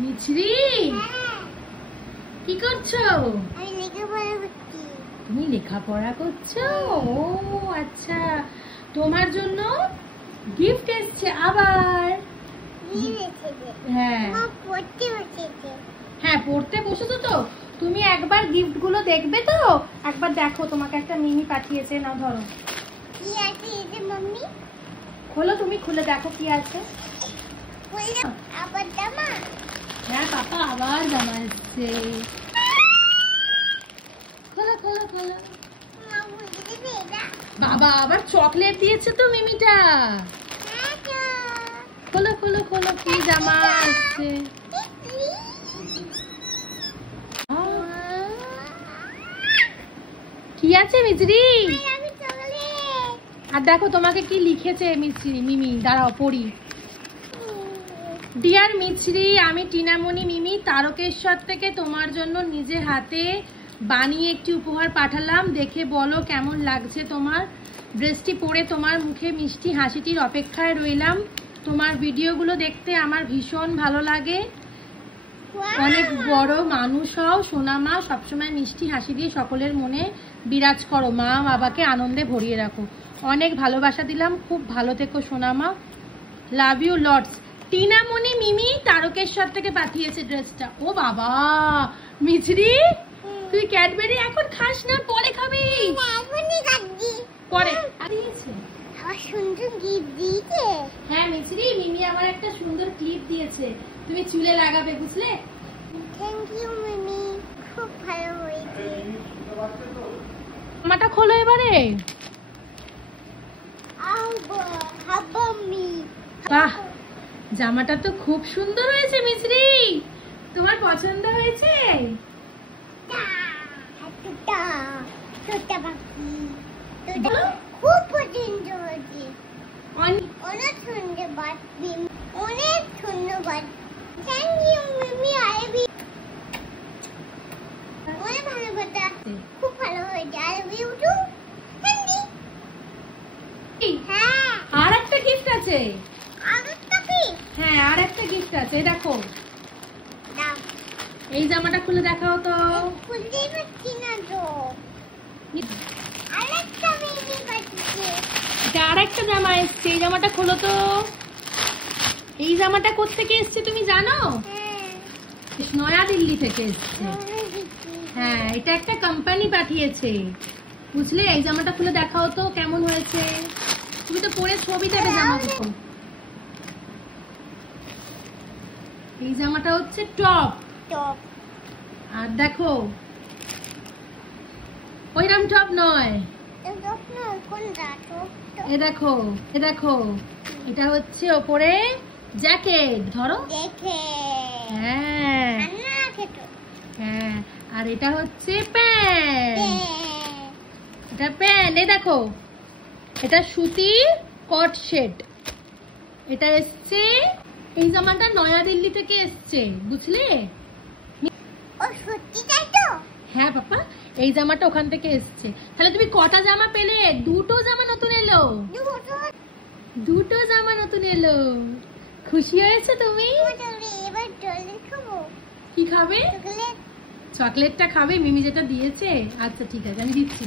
মিছরি কি করছো? তুমি লেখাপড়া করছো? ও আচ্ছা, তোমার জন্য গিফট এসেছে আবার। হ্যাঁ হ্যাঁ, পড়তে বসেছো তো। তুমি একবার গিফট গুলো দেখবে তো? একবার দেখো, তোমাকে একটা মিমি পাঠিয়েছে, নাও ধরো। কি আছে এটা মাম্মি? খোলো, তুমি খুলে দেখো কি আছে। আবার জামা? হ্যাঁ পাপা, আবার জামা এসছে। খোলো খোলো খোলো। মা বুঝে দিবে এটা? বাবা আবার চকলেট দিয়েছে তো মিমিটা। খোলো খোলো খোলো, কি জামা আসছে। কি আছে মিছরি? আর দেখো তোমাকে কি লিখেছে মিছরি, মিমি, দাঁড়াও পড়ি। ডিয়ার মিছরি, আমি টিনামণি মিমি তারকেশ্বর থেকে তোমার জন্য নিজে হাতে বানিয়ে একটি উপহার পাঠালাম। দেখে বলো কেমন লাগছে তোমার। ড্রেসটি পরে তোমার মুখে মিষ্টি হাসিটির অপেক্ষায় রইলাম। তোমার ভিডিওগুলো দেখতে আমার ভীষণ ভালো লাগে। অনেক বড় মানুষ হও সোনামা, সবসময় মিষ্টি হাসি দিয়ে সকলের মনে বিরাজ করো। মা বাবাকে আনন্দে ভরিয়ে রাখো। অনেক ভালোবাসা দিলাম, খুব ভালো থেকো সোনামা, লাভ ইউ লটস। টিনামণি মিমি তারকেশ্বর থেকে পাঠিয়েছে ড্রেসটা। ও বাবা মিছরি, তুই ক্যাডবেরি এখন খাস না, পরে খাবি। পরে দিয়েছে সুন্দর গিফট দিয়েছে। হ্যাঁ মিছরি, মিমি আমার একটা সুন্দর ক্লিপ দিয়েছে, তুমি চুলে লাগাবে, বুঝলে? থ্যাংক ইউ মিমি, খুব ভালো হয়েছে। জামাটা খোলো এবারে। বাহ, জামাটা তো খুব সুন্দর হয়েছে মিছরি, তোমার পছন্দ হয়েছে? খুব পছন্দ হয়েছে, অনেক ধন্যবাদ মিমি, অনেক ধন্যবাদ। থ্যাংক ইউ মিমি, অনেক ভালোবাসা, খুব ভালো হয়েছে। I love you too. হ্যাঁ, আর একটা গিফট আছে। আরেকটা কি? হ্যাঁ আর একটা গিফট আছে, দেখো। দাও, এই জামাটা খুলে দেখাও তো। খুলতেই পারছি না তো। আরেকটা মিমি পাঠিয়েছে। এটা আর একটা জামা এসছে, এই জামাটা খোলো তো। এই জামাটা কোত্থেকে এসছে তুমি জানো? নয়া দিল্লি থেকে এসছে। হ্যাঁ, এটা একটা কোম্পানি পাঠিয়েছে, বুঝলে? এই জামাটা খুলে দেখাও তো কেমন হয়েছে। তুমি তো পরে ছবি দেবে জামা দুটো। এই জামাটা হচ্ছে টপ, টপ। আর দেখো ওইরকম টপ নয়, টপ নয়, কোনটা? টপ। এ দেখো, এ দেখো, এটা হচ্ছে ওপরে জ্যাকেট, ধরো। দেখে। হ্যাঁ আন্না খেতো। হ্যাঁ, আর এটা হচ্ছে প্যান্ট, এটা প্যান্ট। এই দেখো, এটা সুতির কট সেট, এটা এসছে। এই জামাটা নয়া দিল্লি থেকে এসছে, বুঝলে? ও সত্যি তাই তো? হ্যাঁ পাপা, এই জামাটা ওখান থেকে এসছে। তাহলে তুমি কটা জামা পেলে? দুটো জামা নতুন এলো, দুটো জামা নতুন এলো। খুশি হয়েছে তুমি? এবার চকলেট খাবো। কি খাবে? চকলেট। চকলেটটা খাবে, মিমি যেটা দিয়েছে? আচ্ছা ঠিক আছে, আমি দিচ্ছি।